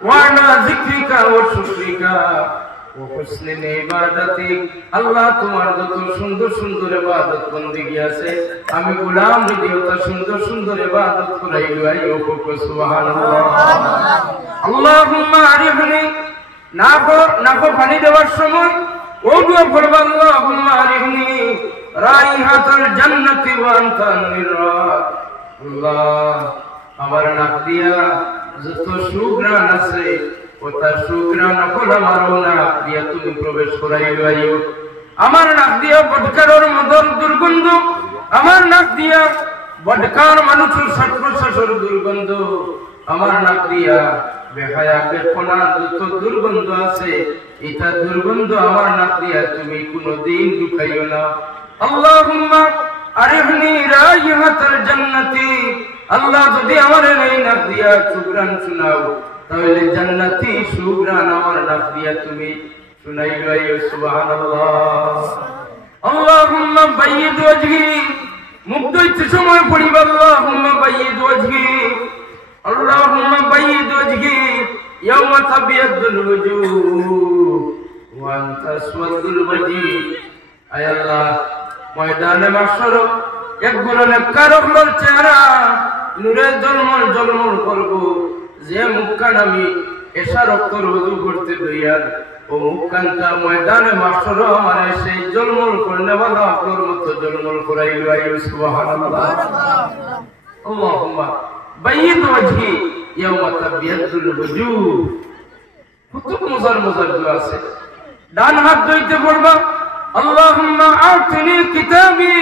وعلى ذكرك وشكرك وحسن عبادتك আল্লাহ তোমার যত সুন্দর সুন্দর ইবাদত বندگی আছে আমি গোলাম হৃদয়তা সুন্দর সুন্দর ইবাদত করাই লই ও সুবহানাল্লাহ আল্লাহুম্মা আরিফনি নাকো পানি দেওয়ার সময় ও দোয়া করব আল্লাহুম্মা আরিফনি রাইহাতুল জান্নাতি ওয়া আনতা নিরাত আল্লাহ আমার নাক দিয়া যত সুগ্রাণ আছে ওটা সুগ্রাণ কোলা মারো না দিয়া তুমি প্রবেশ করাই লইও আমার নাক দিয়া বটকারের মদর দুর্গন্ধ আমার নাক দিয়া বটকার মানুষের শ্বাস-প্রশ্বাসের দুর্গন্ধ আমার নাক দিয়া বেহায়া বেপনা যত দুর্গন্ধ আছে এটা দুর্গন্ধ আমার নাক দিয়া তুমি কোনদিন ঢুকাইও না আল্লাহুম্মা আরিফনি রাইহাতুল জান্নাতি আল্লাহ যদি আমার এই নাক দিয়া সুগ্রাণ শোনাও তাহলে জান্নাতি সুগ্রাণ আমার নাক দিয়া তুমি শুনাইও সুবহানাল্লাহ আল্লাহুম্মা বাইয়িদ ওয়াজহি মুখ দুইতে সময় পড়িব আল্লাহুম্মা বাইয়িদ ওয়াজহি আল্লাহুম্মা বাইয়িদ ওয়াজহি ইয়াওমা তাবিয়াদুল ওয়ুজুহ ওয়া আনতা আসওয়াদুল ওয়াজহি আয় আল্লাহ ময়দানে মাহশর এক গুণে কারকলর চেহারা নূরে জলমল জলমল করব যে মুখখান আমি এসা রক্তর ওযু করতে দইয়ার ও মুখখানটা ময়দানে মাহশর আমার সেই জলমল করনেওয়ালা আপনার মতো জলমল করাইল আইয়ু সুবহানাল্লাহ আল্লাহুম্মা বাইয়িদ ওয়াজহি ইয়াওমা তাবিয়াদুল ওয়ুজুহ কত মজার দোয়া আছে ডান হাত ধইতে পড়বা আল্লাহুম্মা আ'তিনি কিতাবি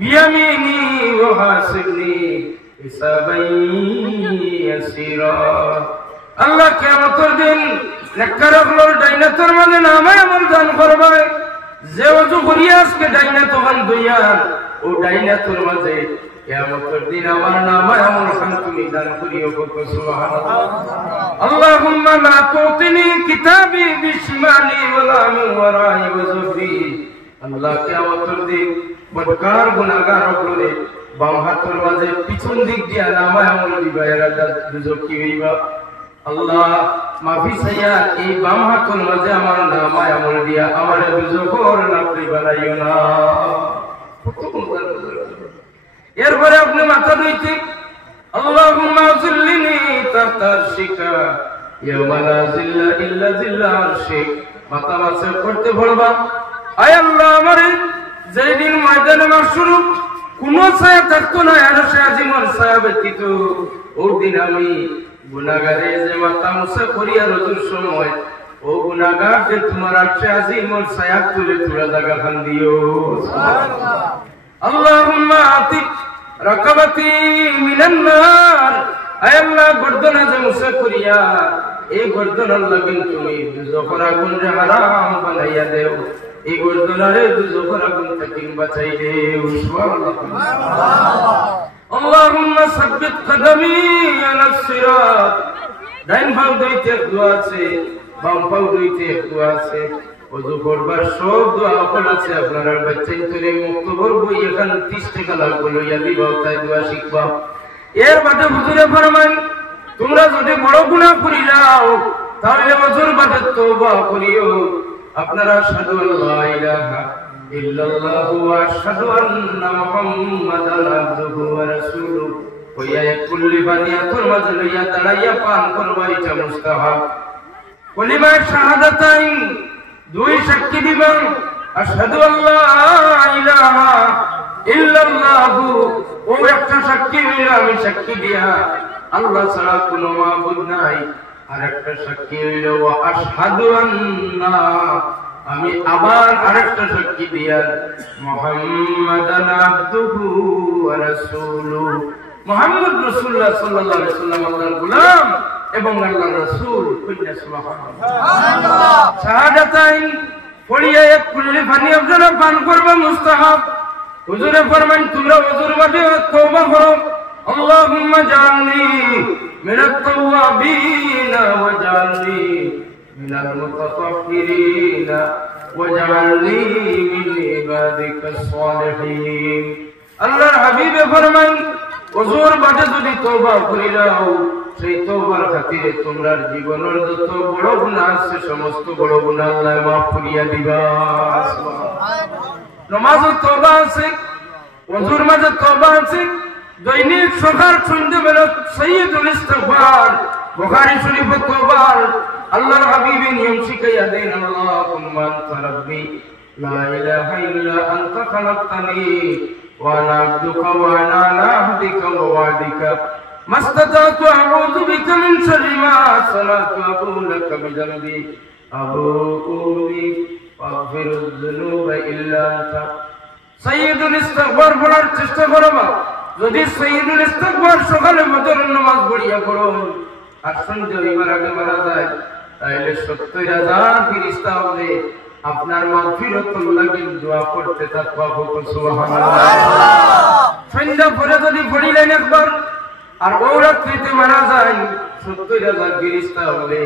বিয়ামিনি ওয়া হাসিবনি হিসাবান ইয়াসীরা আল্লাহ কিয়ামতের দিন নেককারগুলোর ডাইনাতের মানে নামে আমল দান করবে যে ওযু করিয়া আজকে ডাইনাত ওখান দুইয়ার ও ডাইনাতের মাঝে কিয়ামতের দিন আমার নামে আমল খান তুমি দান করিও সুবহানাল্লাহ আল্লাহুম্মা লা তুতিনি কিতাবি বিশিমালি ওয়ালা মিন ওয়ারাই ওয়াজফি আল্লাহ কিয়ামতের দিন বদকার গুনাহগার হলে বাম হাতের মাঝে পিছন দিক দিয়া নামে আমল দিবা এরা দুজক কি হইবা আল্লাহ মাফি চাইয়া এই বাম হাতের মাঝে আমার নামে আমল দিয়া আমার দুজকর নাপড়ি বানাইও না এরপরে আপনি মাথা ধুইতে আল্লাহুম্মা জিল্লিনি তাহতা আরশিকা ইয়াওমা লা জিল্লা ইল্লা জিল্লা আরশিক মাথা মাসে করতে বলবা আয় আল্লাহ আমারে যেদিন ময়দানে মাহশর কোন ছায়া থাকতো না আরশে আজিমের ছায়া ব্যতীত ওই দিন আমি গুনাহগারে যে মাথা মুছে করিয়া রজুর সময় ও গুনাহগার যে তোমার আরশে আজিমের ছায়া তুলে তুলে জায়গা খান দিও সুবহানাল্লাহ আল্লাহুম্মা আতি রাকাবাতি মিনান নার আয় আল্লাহ গর্দনা যে মুছে করিয়া এই গর্দনার লাগি তুমি দুজখের আগুন রে হারাম বানাইয়া দেও এই গর্দনারে দুজখের আগুন থেকে বাঁচাই দেও সুবহানাল্লাহ আল্লাহুম্মা সাব্বিত কদমি আলা সিরাত ডাইন পাও দুইতে দোয়া আছে বাম পাও দুইতে দোয়া আছে ওযু করবার সব দোয়া আছে আপনারা বাচ্চাই তোরে মুক্তবর বই এখান 30 টাকা লাগবে লইয়া দিবা তাই দোয়া শিখবা এর বাদে হুজুরে ফরমান তোমরা যদি বড় গুনাহ করি যাও তাহলে ওযুর বাদে তওবা করিও আপনারা আশহাদু আল্লা ইলাহা ইল্লাল্লাহু ওয়া আশহাদু আন্না মুহাম্মাদান আবদুহু ওয়া রাসূলুহু কইয়া কুল্লি বানিয়াতুর মাঝে লইয়া দাঁড়াইয়া পান করবা এটা মুস্তাহাব কলিমা শাহাদাতাইন দুই সাক্ষী দিবেন আশহাদু আল্লা ইলাহা ইল্লাল্লাহু ও একটা সাক্ষী হইল আমি সাক্ষী দিয়া আল্লাহ ছাড়া কোনো মাবুদ নাই আর একটা সাক্ষী হইল ওয়া আশহাদু আন্না আমি আবার আরেকটা সাক্ষী দিয়া মুহাম্মাদান আবদুহু ওয়া রাসূলুহু মুহাম্মদ রাসূলুল্লাহ সাল্লাল্লাহু আলাইহি ওয়াসাল্লাম আল্লাহর গোলাম এবং আল্লাহর রাসূল কইনা সুবহানাল্লাহ শাহাদাতাইন পড়িয়া এক কুল্লি পানি আপনারা পান করবা মুস্তাহাব হুজুরে ফরমান তোমরা ওযুর বাদে তওবা করো আল্লাহুম্মা জাআলনি মিনাত তাওয়াবিনা ওয়া জাআলনি মিনাল মুতাতাহহিরিনা ওয়া জাআলনি মিন ইবাদিকাস সালিহিন আল্লাহর হাবিবে ফরমান ওযুর বাদে যদি তওবা করিলাও সেই তওবার খাতিরে তোমরা জীবনের যত বড় গুনাহ আছে সমস্ত বড় গুনাহ আল্লাহ মাফ করিয়া দিবা। নামাজে তওবা আছে, ওযুর মাঝে তওবা আছে, দৈনিক সকাল সন্ধ্যাবেলা সাইয়্যিদুল ইস্তিগফার বুখারী শরীফে তওবা আল্লাহর হাবিবে নিয়ম শিখাইয়া দেন, আল্লাহুম্মা আনতা রাব্বি লা ইলাহা ইল্লা আনতা খালাকতানি ওয়া আনা আবদুকা ওয়া আনা আলা আহদিকা ওয়া ওয়াদিকা মাস্তাতাতু আউযু বিকা মিন শাররি মা সানাতু আবু লাকা বিযামবি আবু বি ফাগফিরুয যুনুবা ইল্লা আনতা। সাইয়্যিদুল ইস্তিগফার পড়ার চেষ্টা করবা। যদি সাইয়্যিদুল ইস্তিগফার সকালে ফজরের নামাজ পড়িয়া করো আর সন্ধ্যা হইবার আগে মারা যায়, তাহলে ৭০,০০০ ফেরেশতা হবে আপনার মাগফিরাতুল লাগি দোয়া করতে থাকবা। সুবহানাল্লাহ। সন্ধ্যা পরে যদি পড়িলেন একবার আর রাত্রিতে মারা যায়, ৭০,০০০ ফেরেশতা হবে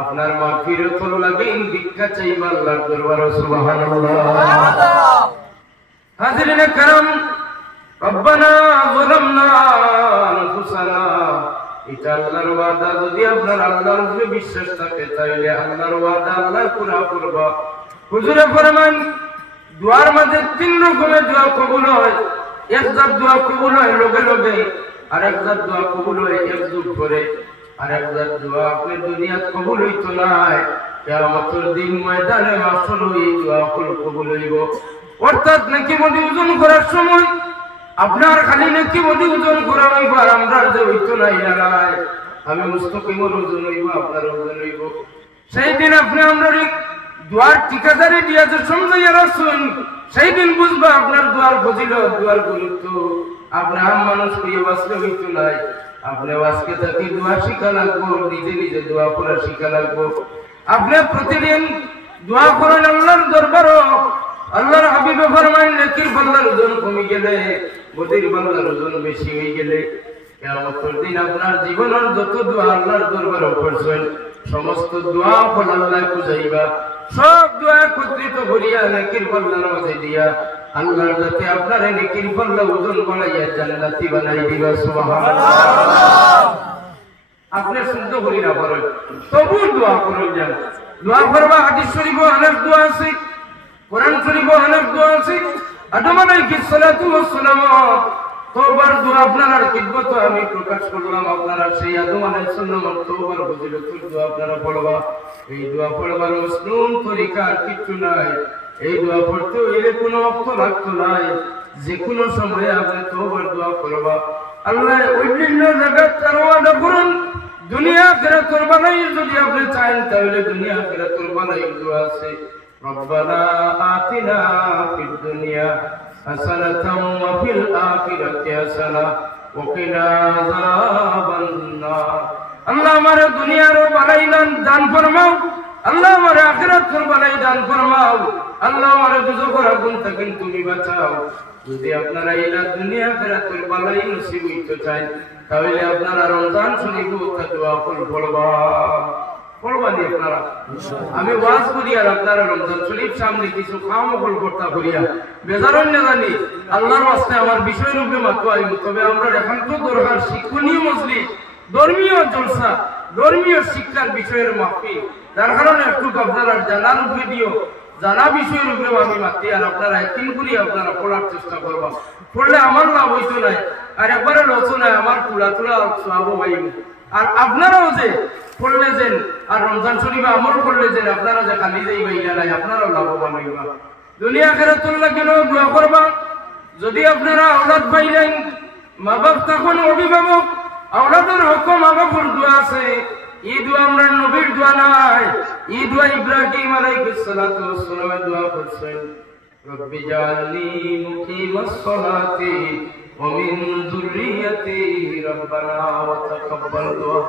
আপনার মাগফিরাতুল লাগি ভিক্ষা চাইবা আল্লাহর দরবারে। সুবহানাল্লাহ। হাজিরিনে کرام, রব্বানা যালামনা আনফুসানা, এটা আল্লাহর ওয়াদা। যদি আপনার আল্লাহর উপরে বিশ্বাস থাকে তাহলে আল্লাহর ওয়াদা আল্লাহ পুরা করবা। হুজুরে ফরমান দুয়ার মধ্যে ৩ রকমের দোয়া কবুল হয়। এক জাত দোয়া কবুল হয় লগে লগে, আর এক জাত দোয়া কবুল হয় এক যুগ পরে, আর এক জাত দোয়া আপনি দুনিয়াত কবুল হইতো না, কিয়ামতের দিন ময়দানে মাহশর এই দোয়া কবুল হইব। অর্থাৎ নাকি মধ্যে ওজন করার সময় আপনার খালি নাকি মধ্যে ওজন করা হইব, আর আমরা যে হইতো না ইলালাই আমি মুস্তাকিমর ওজন হইব, আপনার ওজন হইব। সেই দিন আপনি আমরা দোয়ার ঠিকাদারি দিয়া যে সমঝাইয়া রাখছেন, সেই দিন বুঝবা আপনার দোয়ার ফজিলত, দোয়ার গুরুত্ব। আপনি আম মানুষ হইয়া বাঁচলে হইতো নাই, আপনি আজকে থাকি দোয়া শিখা লাগবো, নিজে নিজে দোয়া করা শিখা লাগবো। আপনি প্রতিদিন দোয়া করেন আল্লাহর দরবারও। আল্লাহর হাবিবে ফরমান নেকির পাল্লার ওজন কমে গেলে, বদির পাল্লার ওজন বেশি হয়ে গেলে কিয়ামতের দিন আপনার জীবনের যত দোয়া আল্লাহর দরবারে করছেন সমস্ত দোয়া ফল আল্লাহ বুঝাইবা। সব দোয়া একত্রিত করিয়া নেকির পাল্লার মাঝে দিয়া আল্লাহর যাতে আপনার নেকির পাল্লা ওজন বাড়াইয়া জান্নাতি বানাই দিবা। সুবহানাল্লাহ। আপনি শুদ্ধ করি না পারেন তবু দোয়া করেন। যান দোয়া করবা। হাদিস শরীফে অনেক দোয়া আছে, কোরআন শরীফে অনেক দোয়া আছে। আদম আলাইহিস সালাতু ওয়াস সালাম তওবার দোয়া আপনারা কিদমত আমি প্রকাশ করলাম। আপনারা সেই আদম আলাইহিস সালামের তওবার ফজিলতুল দোয়া আপনারা পড়বা। এই দোয়া পড়বার মসনুন তরিকা কিছু নাই। এই দোয়া পড়তে হইলে কোনো অর্থ লাগতো নাই, যে কোনো সময়ে আপনি তওবার দোয়া করবা। আল্লাহ অন্যান্য জায়গায় তার ওয়াদা করেন দুনিয়া আখিরাতের বালাই যদি আপনি চান তাহলে দুনিয়া আখিরাতের বালাই দোয়া আছে। রব্বানা আতিনা ফিদ দুনিয়া হাসানাতাও ওয়া ফিল আখিরাতি হাসানাহ ওয়া কিনা আযাবান নার। আল্লাহ আমারে দুনিয়ার বালাই দান ফরমাও, আল্লাহ আমারে আখিরাতের বালাই দান ফরমাও, আল্লাহ আমারে দুজকের আগুন থেকে তুমি বাঁচাও। যদি আপনারা এই দুনিয়া আখিরাতের বালাই নসিব হইতে চান তাহলে আপনারা রমজান শরীফ দোয়া পড়বা। পড়বানি আপনারা। আমি ওয়াজ করি আর আপনারা রমজান শরীফ সামনে কিছু খামখল করতা করিয়া বেজারন না জানি আল্লাহর ওয়াস্তে আমার বিষয় রূপে মাত্র আইব। তবে আমরা এখন তো দরকার শিক্ষণীয় মজলিস, ধর্মীয় জলসা, ধর্মীয় শিক্ষার বিষয়ের মাহফিল, যার কারণে একটু আপনারা জানার উপরে দিও, জানা বিষয়ের উপরে আমি মাতি আর আপনারা একদিন করি আপনারা পড়ার চেষ্টা করবা। পড়লে আমার লাভ হইতো নাই আর একবারে লস নাই, আমার তুলা তুলা সওয়াব পাইব। আর আপনারাও যে পড়লে যেন আর রমজান শরীফে আমল করলে যেন আপনারা যে খালি যাইবা ইলা নাই, আপনারাও লাভবান হইবা। দুনিয়া আখিরাতুল লাগেও দোয়া করবা। যদি আপনারা আওলাদ পাইলেন, মা বাপ তখন অভিভাবক, আওলাদের হক মা বাবার দোয়া আছে। এই দোয়া আমরা নবীর দোয়া নাই, এই দোয়া ইব্রাহিম আলাইহিস সালাতু ওয়াস সালামের দোয়া করছেন। রব্বি জাআলনি মুকিমাস সালাতি ওয়া মিন যুররিয়াতি রব্বানা ওয়া তাকাব্বাল দুআ।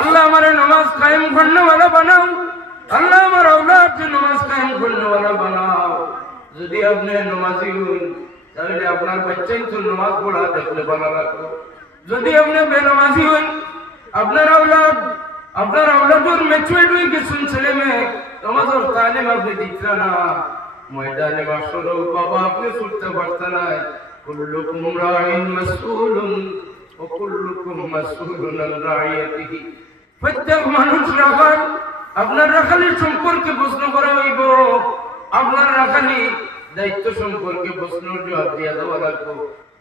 আল্লাহ আমারে নামাজ কায়েম করনে ওয়ালা বানাও, আল্লাহ আমার আওলাদকে নামাজ কায়েম করনে ওয়ালা বানাও। যদি আপনি নামাজি হন তাহলে আপনার বাচ্চাই তো নামাজ পড়া দেখলে ভালো লাগবে। যদি আপনি বেনামাজি হন, আপনার আওলাদর ম্যাচুয়ার্ড হয়ে গেছেন, ছেলে মেয়ে নামাজের তালিম আপনি দিচ্ছেন না, ময়দানে মাশরুর বাবা আপনি ছুটতে পারতেন না। কুল্লুকুম রাইন মাসউলুন ওয়া কুল্লুকুম মাসউলুন আন রাইয়াতিহি। প্রত্যেক মানুষ রাখাল, আপনার রাখালির সম্পর্কে প্রশ্ন করা হইব, আপনার রাখালি দায়িত্ব সম্পর্কে প্রশ্নের জবাব দিয়া দেওয়া লাগবে।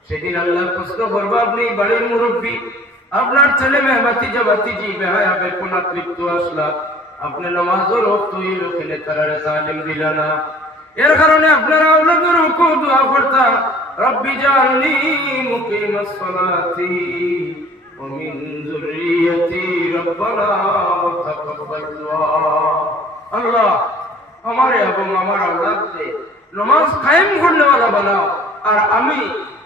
সেদিন আল্লাহ প্রশ্ন করবো, আপনি বাড়ির মুরব্বী, আপনার ছেলে মেয়ে ভাতিজা ভাতিজি বেহায়া বেপনা তৃপ্ত আসলা, আপনি নামাজের ওয়াক্ত হইল ওখানে তারারে তালিম দিলা না। এর কারণে আপনারা আওলাদের রুকু দোয়া করতা, রব্বি জাআলনি মুকিমাস সালাতি ওয়া মিন যুররিয়্যাতি রব্বানা ওয়া তাকাব্বাল দুআ। আল্লাহ আমারে এবং আমার আওলাদকে নামাজ কায়েম করনে वाला বানাও, আর আমি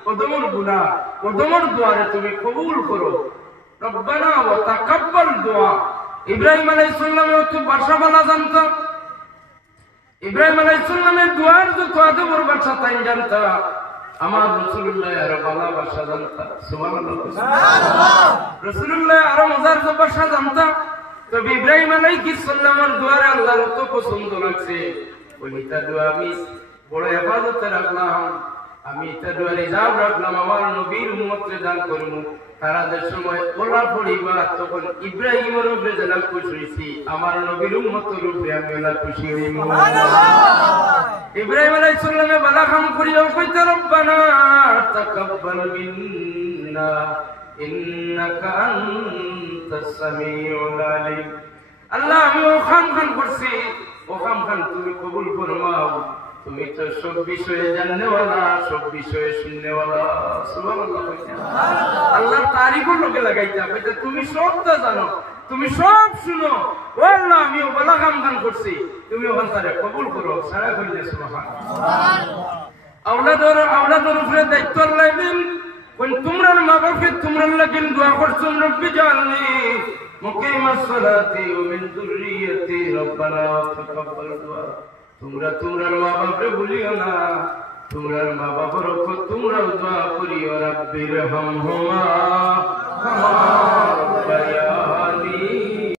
ওদমর গুনাহ ওদমর দুয়ারে তুমি কবুল করো। রব্বানা ওয়া তাকাব্বাল দুআ। ইব্রাহিম আলাইহিস সালামের তো ভাষা বলা জানতো, ইব্রাহিম আলাইহিস সালামের দুয়ার যত আদবর ভাষা তাই জানতা, আমার রাসূলুল্লাহ আরো ভালো ভাষা জানতা। সুবহানাল্লাহ সুবহানাল্লাহ। রাসূলুল্লাহ আরো মজার ভাষা জানতা। তবে ইব্রাহিম আলাইহিস সালামের দুয়ারে আল্লাহর তো পছন্দ লাগছে, ওইটা দোয়া আমি বড় হেফাজতে রাখলাম, আমি এটা দোয়া রিজার্ভ রাখলাম, আমার নবীর উম্মতকে দান করব। তারা যে সময় ওলা পড়িবা তখন ইব্রাহিমের উপরে যারা খুশি হয়েছি, আমার নবীর উম্মতের উপরে আমি ওলা খুশি হইব। ইব্রাহিম আলাইহিস সালামে বালা কাম করিও কইতা, রব্বানা তাকাব্বাল মিন্না ইন্নাকা আনতাস সামিউল আলিম। আল্লাহ আমি ও খান করছি, ও খান তুমি কবুল ফরমাও, তুমি তো সব বিষয়ে জাননেওয়ালা, সব বিষয়ে শুননেওয়ালা। সুবহানাল্লাহ। আল্লাহ তারিফের লোকে লাগাইতে হবে, তুমি সবটা জানো, তুমি সব শুনো। ও আল্লাহ আমি ও বালা কাম করছি, তুমি ওখান তারে কবুল করো, সারা করিলে। সুবহানাল্লাহ। আওলাদের উপরে দায়িত্ব আল্লাহ দিন, কোন তোমরার মা বাপকে তোমরা লাগিন দোয়া করছো, রব্বি জাআলনি মুকিমাস সালাতি ওয়া মিন যুররিয়্যাতি রব্বানা তাকাব্বাল দুআ। তোমরার মা বাপরে ভুলিও না, তোমরার মা বাবার উপর তোমরাও দোয়া করিও, রাব্বির হামহুমা